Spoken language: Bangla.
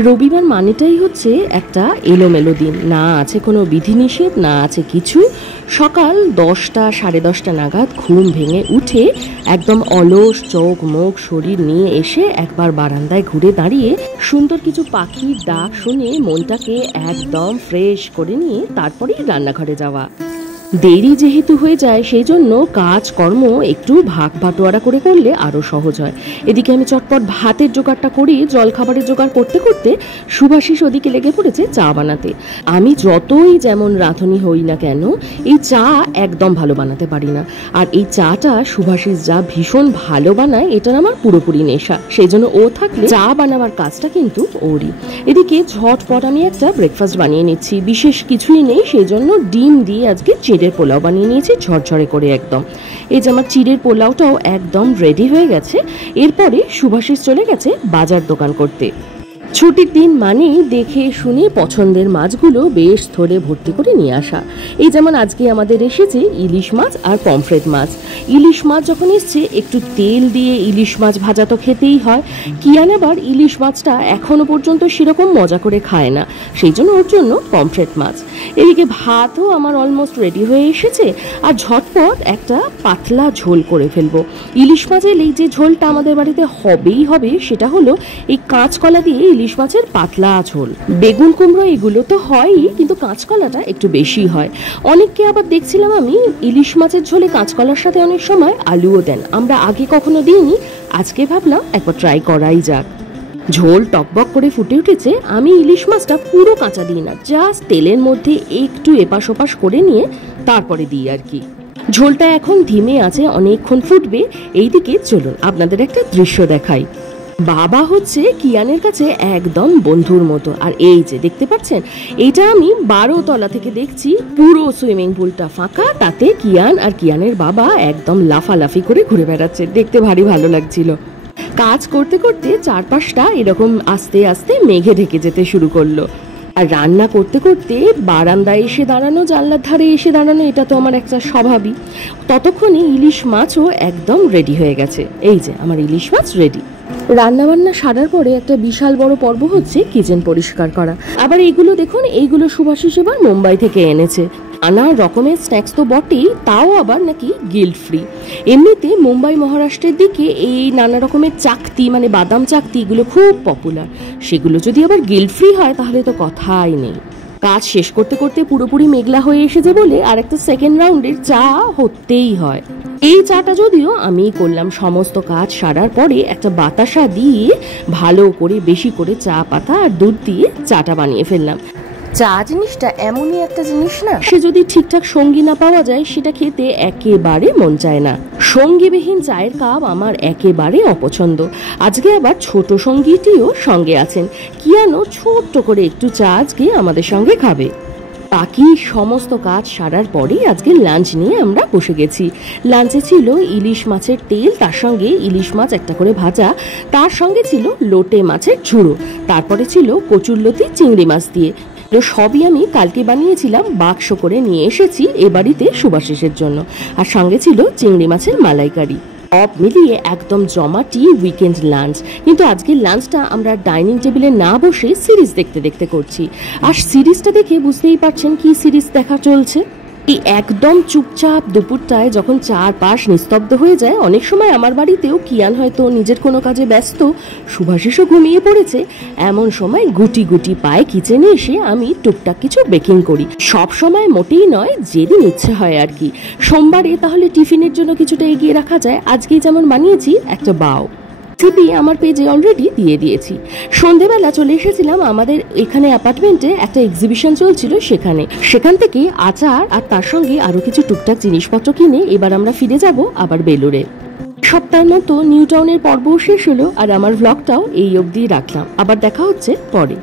রবিবার মানেটাই হচ্ছে একটা এলোমেলো দিন, না আছে কোনো বিধিনিষেধ, না আছে কিছু। সকাল 10টা সাড়ে 10টা নাগাদ ঘুম ভেঙে উঠে একদম অলস চোখ মুখ শরীর নিয়ে এসে একবার বারান্দায় ঘুরে দাঁড়িয়ে সুন্দর কিছু পাখির ডাক শুনে মনটাকে একদম ফ্রেশ করে নিয়ে তারপরেই রান্নাঘরে যাওয়া। দেরি যেহেতু হয়ে যায় সেই জন্য কাজকর্ম একটু ভাগ বাটোয়ারা করে করলে আরও সহজ হয়। এদিকে আমি চটপট ভাতের জোগাড়টা করি, জলখাবারের জোগাড় করতে করতে শুভাশিস ওদিকে লেগে পড়েছে চা বানাতে। আমি যতই যেমন রাঁধুনি হই না কেন এই চা একদম ভালো বানাতে পারি না, আর এই চাটা শুভাশিস যা ভীষণ ভালো বানায় এটার আমার পুরোপুরি নেশা। সেই জন্য ও থাকলে চা বানাবার কাজটা কিন্তু ওরই। এদিকে ঝটপট আমি একটা ব্রেকফাস্ট বানিয়ে নিচ্ছি, বিশেষ কিছুই নেই, সেই জন্য ডিম দিয়ে আজকে চিড়ের পোলাও বানিয়ে নিয়েছি ঝরঝরে করে একদম। এই যে আমার চিড়ের পোলাওটাও একদম রেডি হয়ে গেছে। এরপরে শুভাশিস চলে গেছে বাজার দোকান করতে। ছুটির দিন মানেই দেখে শুনে পছন্দের মাছগুলো বেশ থলে ভর্তি করে নিয়ে আসা। এই যেমন আজকে আমাদের এসেছে ইলিশ মাছ আর পমফ্রেট মাছ। ইলিশ মাছ যখন এসছে একটু তেল দিয়ে ইলিশ মাছ ভাজা তো খেতেই হয়। কিয়ান আবার ইলিশ মাছটা এখনো পর্যন্ত সেরকম মজা করে খায় না, সেই জন্য ওর জন্য পমফ্রেট মাছ। এদিকে ভাতও আমার অলমোস্ট রেডি হয়ে এসেছে, আর ঝটপট একটা পাতলা ঝোল করে ফেলবো। ইলিশ মাছ এলেই যে ঝোলটা আমাদের বাড়িতে হবেই হবে সেটা হলো এই কাঁচকলা দিয়ে ইলিশ মাছের পাতলা ঝোল। বেগুন কুমড়ো এগুলো তো হয়ই, কিন্তু কাঁচকলাটা একটু বেশি হয়। অনেককে আবার দেখছিলাম আমি ইলিশ মাছের ঝোলে কাঁচকলার সাথে অনেক সময় আলুও দেন, আমরা আগে কখনো দিইনি, আজকে ভাবলাম একবার ট্রাই করাই যাক। ঝোল টকবক করে ফুটে উঠেছে। আমি ইলিশ মাছটা পুরো কাঁচা দিই না, জাস্ট তেলের মধ্যে একটু এপাশ ওপাশ করে নিয়ে তারপরে দিই আর কি। ঝোলটা এখন ধিমে আছে, অনেকক্ষণ ফুটবে। এইদিকে চলুন আপনাদের একটা দৃশ্য দেখাই। বাবা হচ্ছে কিয়ানের কাছে একদম বন্ধুর মতো, আর এই যে দেখতে পাচ্ছেন এইটা আমি 12 তলা থেকে দেখছি, পুরো সুইমিং পুলটা ফাঁকা, তাতে কিয়ান আর কিয়ানের বাবা একদম লাফালাফি করে ঘুরে বেড়াচ্ছে, দেখতে ভারী ভালো লাগছিল। কাজ করতে করতে চারপাশটা এরকম আস্তে আস্তে মেঘে ঢেকে যেতে শুরু করলো, আর রান্না করতে করতে বারান্দায় এসে দাঁড়ানো, জানলার ধারে এসে দাঁড়ানো, এটা তো আমার একটা স্বভাবই। ততক্ষণে ইলিশ মাছও একদম রেডি হয়ে গেছে। এই যে আমার ইলিশ মাছ রেডি। রান্নাবান্না সারার পরে একটা বিশাল বড় পর্ব হচ্ছে কিচেন পরিষ্কার করা। আবার এইগুলো দেখুন, এইগুলো শুভাশিস এবার মুম্বাই থেকে এনেছে। নানা রকমের স্ন্যাক্স তো বটেই, তাও আবার নাকি গিল্ট ফ্রি। এমনিতে মুম্বাই মহারাষ্ট্রের দিকে এই নানা রকমের চাকতি মানে বাদাম চাকতি এগুলো খুব পপুলার, সেগুলো যদি আবার গিল্ট ফ্রি হয় তাহলে তো কথাই নেই। কাজ শেষ করতে করতে পুরোপুরি মেঘলা হয়ে এসেছে বলে আর একটা সেকেন্ড রাউন্ডের চা হতেই হয়। এই চাটা যদিও আমি করলাম সমস্ত কাজ সারার পরে একটা বাতাসা দিয়ে ভালো করে বেশি করে চা পাতা আর দুধ দিয়ে চাটা বানিয়ে ফেললাম। চা জিনিসটা এমনই একটা জিনিস না, সে যদি ঠিকঠাক সঙ্গী না পাওয়া যায় সেটা খেতে একেবারে মন চায় না। সঙ্গীবিহীন চায়ের কাপ আমার একেবারে অপছন্দ। আজকে আবার ছোট সঙ্গীটিও সঙ্গে আছেন, কিয়ানো ছোট্ট করে একটু চা আজকে আমাদের সঙ্গে খাবে। বাকি সমস্ত কাজ সারার পরেই আজকে লাঞ্চ নিয়ে আমরা বসে গেছি। লাঞ্চে ছিল ইলিশ মাছের তেল, তার সঙ্গে ইলিশ মাছ একটা করে ভাজা, তার সঙ্গে ছিল লোটে মাছের ঝুড়ো, তারপরে ছিল কচুরলতি চিংড়ি মাছ দিয়ে। সবই আমি কালকে বানিয়েছিলাম, বাক্স করে নিয়ে এসেছি এ বাড়িতে শুভাশিসের জন্য, আর সঙ্গে ছিল চিংড়ি মাছের মালাইকারি। সব মিলিয়ে একদম জমাটি উইকেন্ড লাঞ্চ। কিন্তু আজকের লাঞ্চটা আমরা ডাইনিং টেবিলে না বসে সিরিজ দেখতে দেখতে করছি, আর সিরিজটা দেখে বুঝতেই পারছেন কি সিরিজ দেখা চলছে। এই একদম চুপচাপ দুপুরটায় যখন চারপাশ নিস্তব্ধ হয়ে যায়, অনেক সময় আমার বাড়িতেও কিয়ান হয়তো নিজের কোনো কাজে ব্যস্ত, শুভাশিসও ঘুমিয়ে পড়েছে, এমন সময় গুটি গুটি পায়ে কিচেনে এসে আমি টুকটাক কিছু বেকিং করি। সব সময় মোটেই নয়, যেদিন ইচ্ছে হয় আর কি। সোমবারে তাহলে টিফিনের জন্য কিছুটা এগিয়ে রাখা যায়, আজকেই যেমন বানিয়েছি একটা বাও রেসিপি আমার পেজে অলরেডি দিয়ে দিয়েছি। সন্ধেবেলা চলে এসেছিলাম আমাদের এখানে অ্যাপার্টমেন্টে, একটা এক্সিবিশন চলছিল, সেখান থেকে আচার আর তার সঙ্গে আরো কিছু টুকটাক জিনিসপত্র কিনে এবার আমরা ফিরে যাব আবার বেলুড়ে। সপ্তাহের মতো নিউ টাউনের পর্বও শেষ হলো, আর আমার ভ্লগটাও এই অবধি রাখলাম। আবার দেখা হচ্ছে পরে।